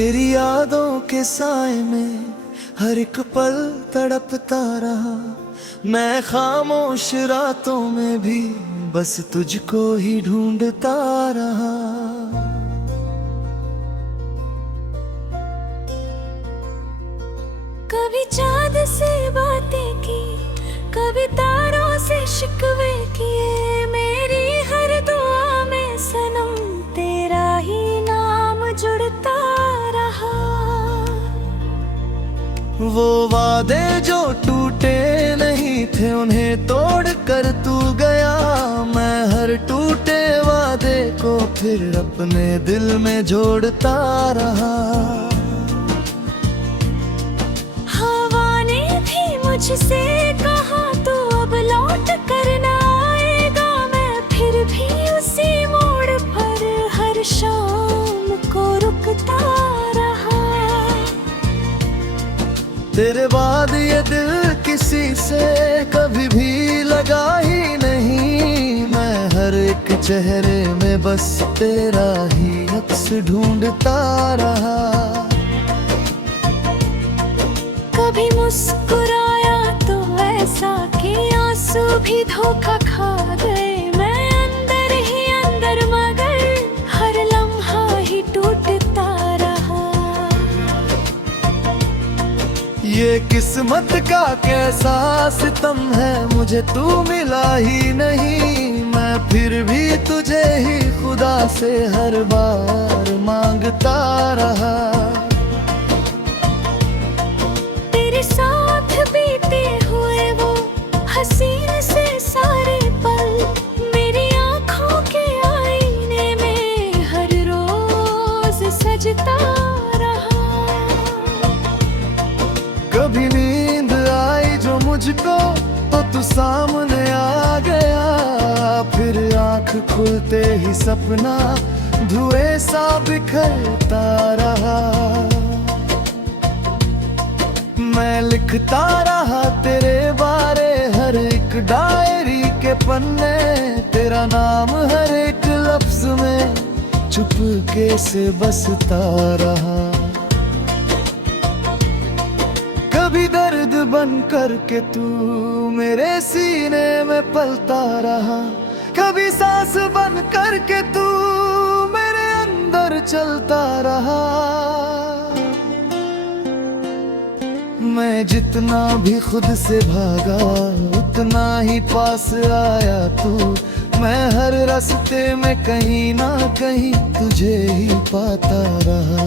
तेरी यादों के साए में हर एक पल तड़पता रहा। मैं खामोश रातों में भी बस तुझको ही ढूंढता रहा। कभी चाँद से बातें की, कभी तारों से शिकवे किए। मेरी हर दुआ में सनम तेरा ही नाम जुड़ता रहा। वो वादे जो टूटे नहीं थे उन्हें तोड़ कर तू गया। मैं हर टूटे वादे को फिर अपने दिल में जोड़ता रहा। मुझसे कहा तू अब लौट कर ना आएगा। मैं फिर भी उसी मोड़ पर हर शाम को रुकता रहा। तेरे बाद ये दिल किसी से कभी भी लगा ही नहीं। मैं हर एक चेहरे में बस तेरा ही अक्स ढूंढता रहा। कभी मुस्कुराया तो ऐसा कि आंसू भी धोखा खा गए। मैं अंदर ही अंदर मगर हर लम्हा ही टूटता रहा। ये किस्मत का कैसा सितम है, मुझे तू मिला ही नहीं। मैं फिर भी तुझे ही खुदा से हर बार मांगता रहा। साथ बीते हुए वो हसीन से सारे पल मेरी आँखों के आईने में हर रोज सजता रहा। कभी नींद आई जो मुझको तो तू सामने आ गया। फिर आँख खुलते ही सपना धुएं सा बिखरता रहा। मैं लिखता रहा तेरे बारे हर एक डायरी के पन्ने। तेरा नाम हर एक लफ्ज में चुपके से बसता रहा। कभी दर्द बन कर के तू मेरे सीने में पलता रहा। कभी सांस बन कर के तू मेरे अंदर चलता रहा। मैं जितना भी खुद से भागा उतना ही पास आया तू। मैं हर रास्ते में कहीं ना कहीं तुझे ही पाता रहा।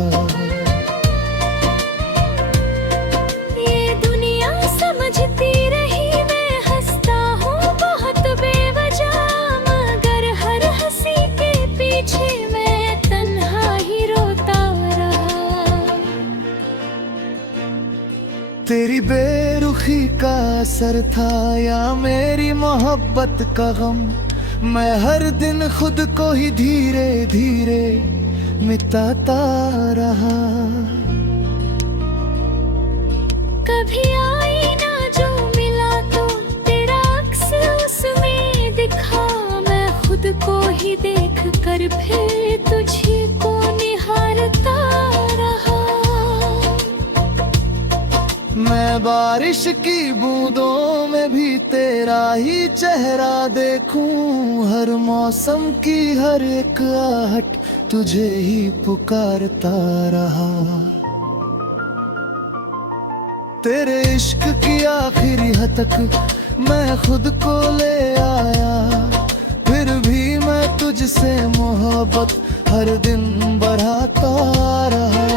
ये दुनिया समझती रही मैं हंसता हूँ बहुत बेवजह। मगर हर हंसी के पीछे मैं तन्हा ही रोता रहा। तेरी बेरुखी का असर था या मेरी मोहब्बत का गम। मैं हर दिन खुद को ही धीरे धीरे मिटाता रहा। कभी आईना जो मिला तो तेरा अक्स उसमें दिखा। मैं खुद को ही देख कर फिर तुझे को निहारता रहा। मैं बारिश की बूंदों में भी तेरा ही चेहरा देखूं। हर मौसम की हर एक आहट तुझे ही पुकारता रहा। तेरे इश्क की आखिरी हद तक मैं खुद को ले आया। फिर भी मैं तुझसे मोहब्बत हर दिन बढ़ाता रहा।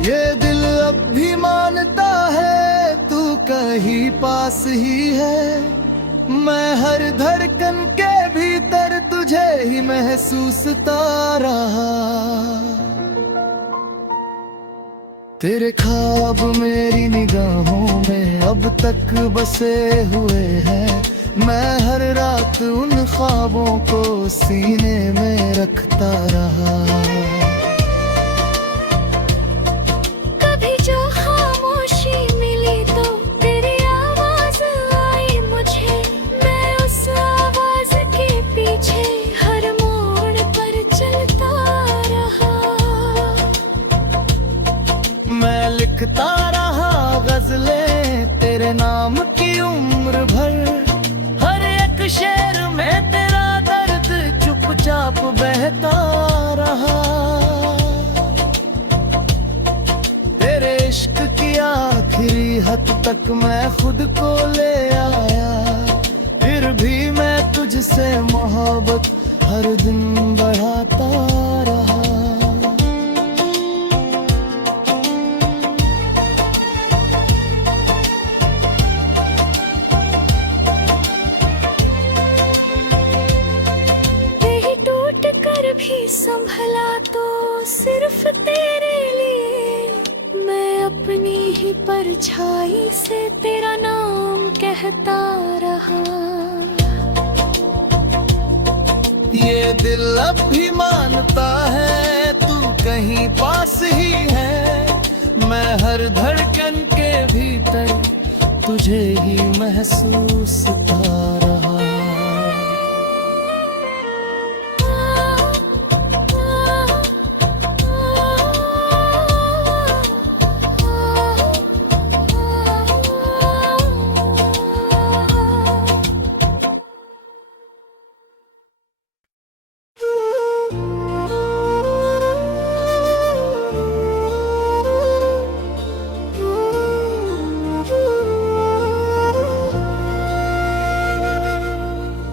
ये दिल अब भी मानता है तू कहीं पास ही है। मैं हर धड़कन के भीतर तुझे ही महसूसता रहा। तेरे ख्वाब मेरी निगाहों में अब तक बसे हुए हैं। मैं हर रात उन ख्वाबों को सीने में रखता रहा। लिखता रहा गजलें तेरे नाम की उम्र भर। हर एक शेर में तेरा दर्द चुपचाप बहता रहा। तेरे इश्क की आखिरी हद तक मैं खुद को ले आया। फिर भी मैं तुझसे मोहब्बत हर दिन बढ़ाता रहा। संभला तो सिर्फ तेरे लिए। मैं अपनी ही परछाई से तेरा नाम कहता रहा। ये दिल अब भी मानता है तू कहीं पास ही है। मैं हर धड़कन के भीतर तुझे ही महसूस करता रहा।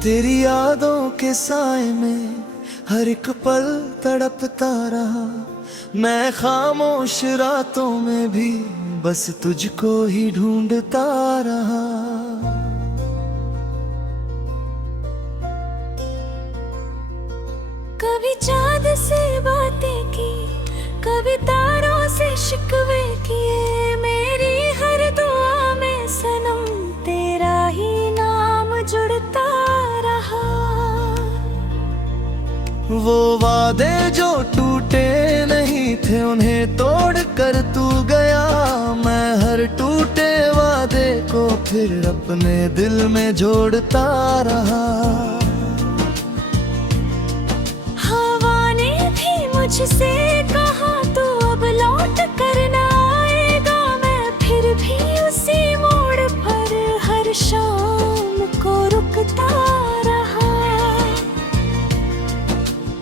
तेरी यादों के साए में हर एक पल तड़पता रहा। मैं खामोश रातों में भी बस तुझको ही ढूंढता रहा। कभी चाँद से बातें की, कभी तारों से शिकवे किए। मेरी हर दुआ में सनम तेरा ही नाम जुड़ता। वो वादे जो टूटे नहीं थे उन्हें तोड़ कर तू गया। मैं हर टूटे वादे को फिर अपने दिल में जोड़ता रहा। हवा ने भी मुझसे कहा तू अब लौट कर ना आएगा। मैं फिर भी उसी मोड़ पर हर शाम को रुकता रहा।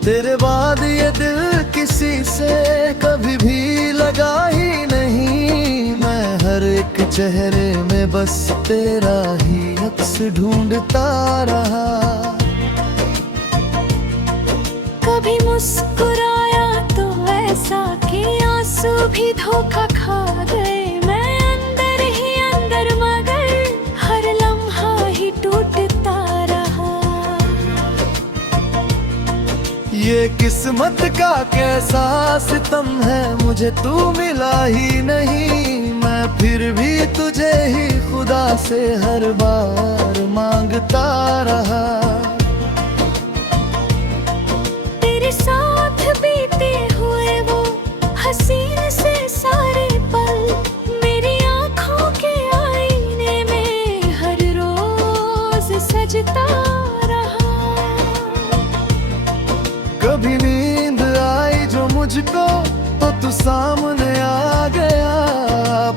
तेरे बाद ये दिल किसी से कभी भी लगा ही नहीं। मैं हर एक चेहरे में बस तेरा ही अक्स ढूंढता रहा। कभी मुस्कुराया तो ऐसा कि आंसू भी धोखा खा गए। मैं अंदर ही अंदर मगर हर लम्हा ही टूटता रहा। ये किस्मत का कैसा सितम है मुझे तू मिला ही नहीं। मैं फिर भी तुझे ही खुदा से हर बार मांगता रहा। तेरे साथ बीते हुए वो हसीन से सारे पल मेरी आँखों के आईने में हर रोज सजता रहा। कभी नींद आई जो मुझको तो तू सामने आ गया।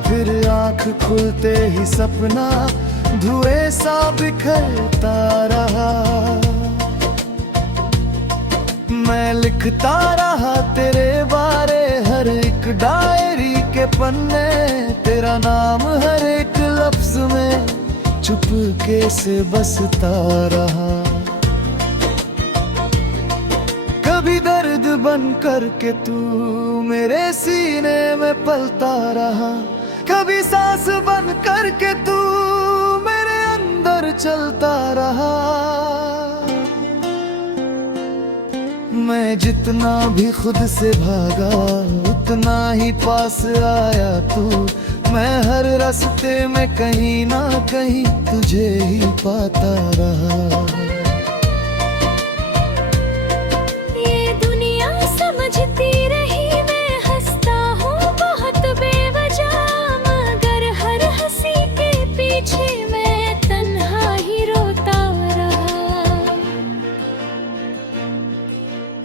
फिर आँख खुलते ही सपना धुएं सा बिखरता रहा। मैं लिखता रहा तेरे बारे हर एक डायरी के पन्ने। तेरा नाम हर एक लफ्ज में चुपके से बसता रहा। कभी दर्द बन कर के तू मेरे सीने में पलता रहा। कभी सांस बन कर के तू मेरे अंदर चलता रहा। मैं जितना भी खुद से भागा उतना ही पास आया तू। मैं हर रास्ते में कहीं ना कहीं तुझे ही पाता रहा। ये दुनिया समझती रही मैं हंसता हूँ बहुत बेवजह। मगर हर हंसी के पीछे मैं तन्हा ही रोता रहा।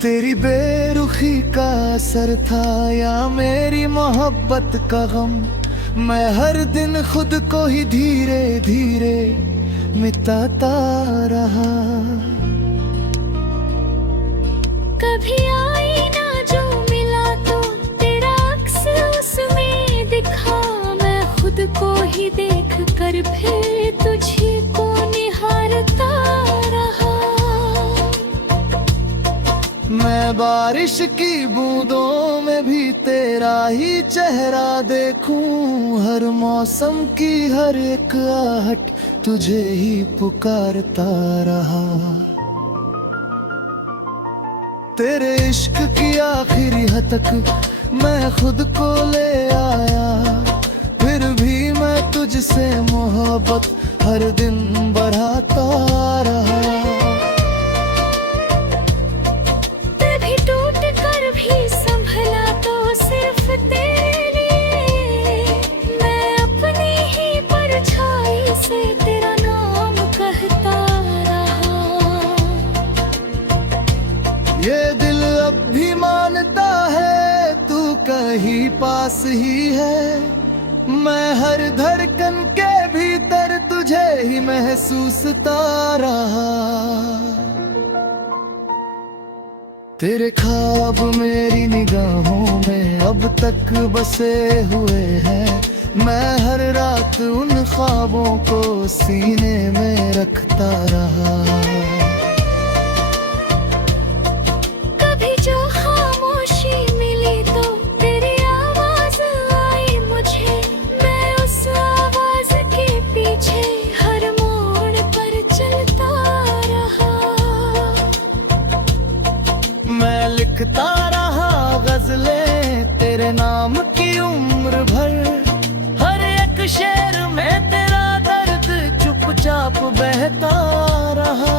तेरी बेरुखी का असर था या मेरी मोहब्बत का गम, मैं हर दिन खुद को ही धीरे धीरे मिटाता रहा। कभी आईना जो मिला तो तेरा अक्स उसमें दिखा, मैं खुद को ही देख कर फिर तुझी को निहारता रहा। मैं बारिश की बूंदों में भी तेरा ही चेहरा देखूं, हर मौसम की हर एक आहट तुझे ही पुकारता रहा। तेरे इश्क की आखिरी हद तक मैं खुद को ले आया, फिर भी मैं तुझसे मोहब्बत हर दिन बढ़ाता रहा। कभी टूट कर भी संभला तो सिर्फ तेरे लिए, मैं अपनी ही परछाई से तेरा नाम कहता रहा। ये दिल अब भी मानता है तू कहीं पास ही है, मैं हर धड़कन के भीतर तुझे ही महसूसता रहा। तेरे ख्वाब मेरी निगाहों में अब तक बसे हुए हैं, मैं हर रात उन ख्वाबों को सीने में रखता रहा। कभी जो खामोशी मिली तो तेरी आवाज आई मुझे, मैं उस आवाज के पीछे हर मोड़ पर चलता रहा। मैं लिखता रहा गजलें तेरे नाम की उम्र भर, हर एक शेर में तेरा दर्द चुपचाप बहता रहा।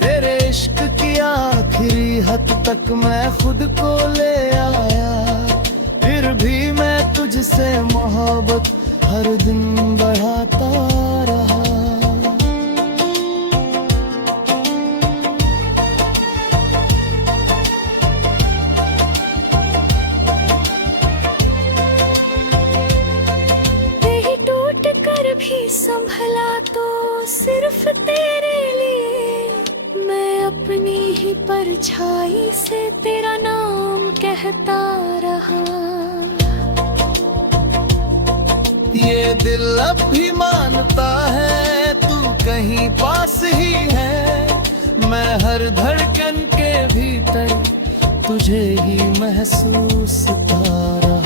तेरे इश्क की आखिरी हद तक मैं खुद को ले आया, फिर भी मैं तुझसे मोहब्बत हर दिन बढ़ाता रहा। कहीं टूट कर भी संभला तो सिर्फ तेरे लिए, मैं अपनी ही परछाई से तेरा नाम कहता रहा। ये दिल अब भी मानता है तू कहीं पास ही है, मैं हर धड़कन के भीतर तुझे ही महसूसता रहा।